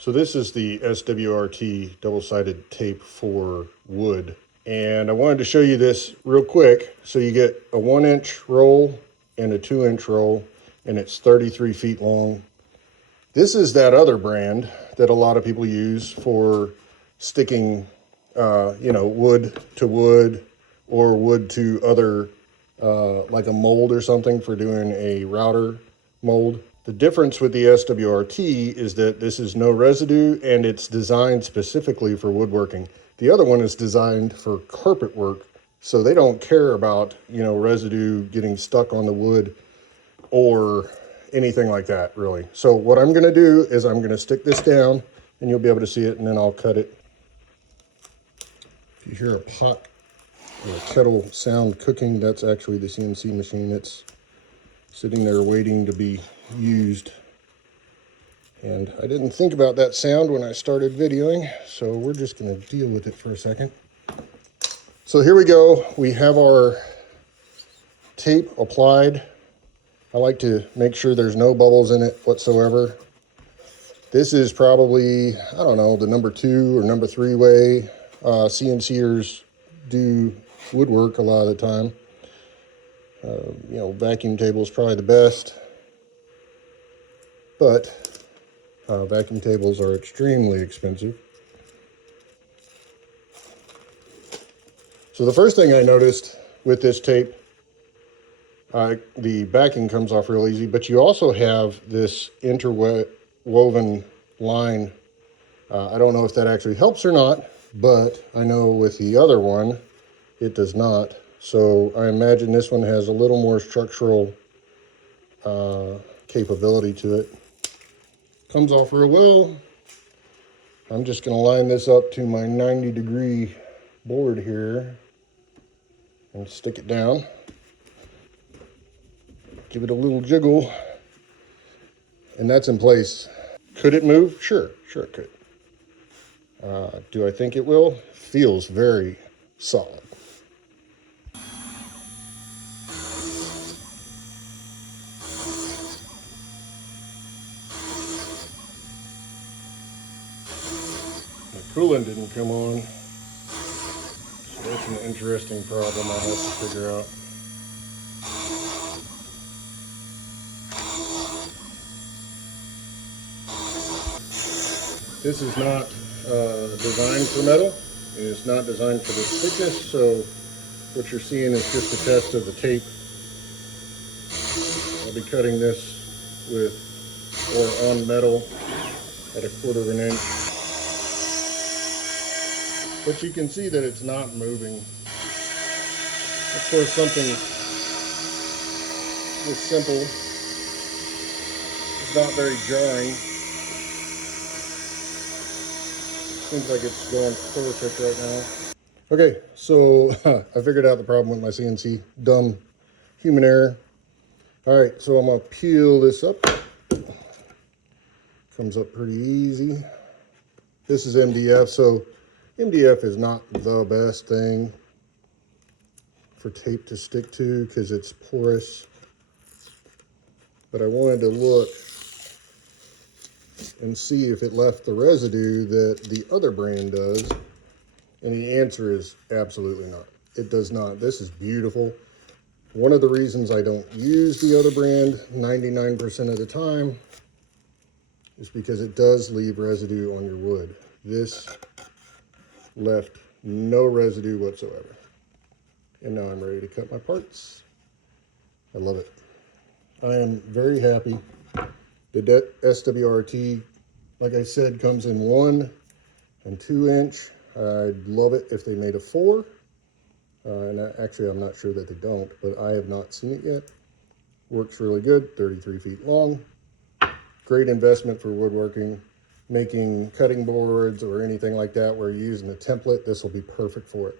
So this is the SWRT double-sided tape for wood. And I wanted to show you this real quick. So you get a 1-inch roll and a 2-inch roll, and it's 33 feet long. This is that other brand that a lot of people use for sticking, wood to wood or wood to other, like a mold or something for doing a router mold. The difference with the SWRT is that this is no residue and it's designed specifically for woodworking. The other one is designed for carpet work, so they don't care about, residue getting stuck on the wood or anything like that, really. So what I'm going to do is I'm going to stick this down and you'll be able to see it, and then I'll cut it. If you hear a pot or a kettle sound cooking, that's actually the CNC machine. It's sitting there waiting to be used. And I didn't think about that sound when I started videoing, so we're just going to deal with it for a second. So here we go. We have our tape applied. I like to make sure there's no bubbles in it whatsoever. This is probably, I don't know, the number 2 or number 3 way CNCers do woodwork a lot of the time. Vacuum table is probably the best, but vacuum tables are extremely expensive. So the first thing I noticed with this tape, the backing comes off real easy, but you also have this interwoven line. I don't know if that actually helps or not, but I know with the other one, it does not. So I imagine this one has a little more structural capability to it. Comes off real well. I'm just going to line this up to my 90-degree board here and stick it down. Give it a little jiggle, and that's in place. Could it move? Sure it could. Do I think it will? Feels very solid. The coolant didn't come on, so that's an interesting problem I'll have to figure out. This is not designed for metal. It is not designed for this thickness, so what you're seeing is just a test of the tape. I'll be cutting this on metal at 1/4 inch. But you can see that it's not moving. Of course, something this simple is not very jarring. Seems like it's going perfect right now. Okay, so I figured out the problem with my CNC. Dumb human error. All right, so I'm gonna peel this up. Comes up pretty easy. This is MDF, so MDF is not the best thing for tape to stick to because it's porous. But I wanted to look and see if it left the residue that the other brand does. And the answer is absolutely not. It does not. This is beautiful. One of the reasons I don't use the other brand 99% of the time is because it does leave residue on your wood. This left no residue whatsoever. And now I'm ready to cut my parts. I love it. I am very happy. The SWRT, like I said, comes in 1 and 2 inch. I'd love it if they made a 4. Actually, I'm not sure that they don't, but I have not seen it yet. Works really good, 33 feet long. Great investment for woodworking. Making cutting boards or anything like that where you're using a template, this will be perfect for it.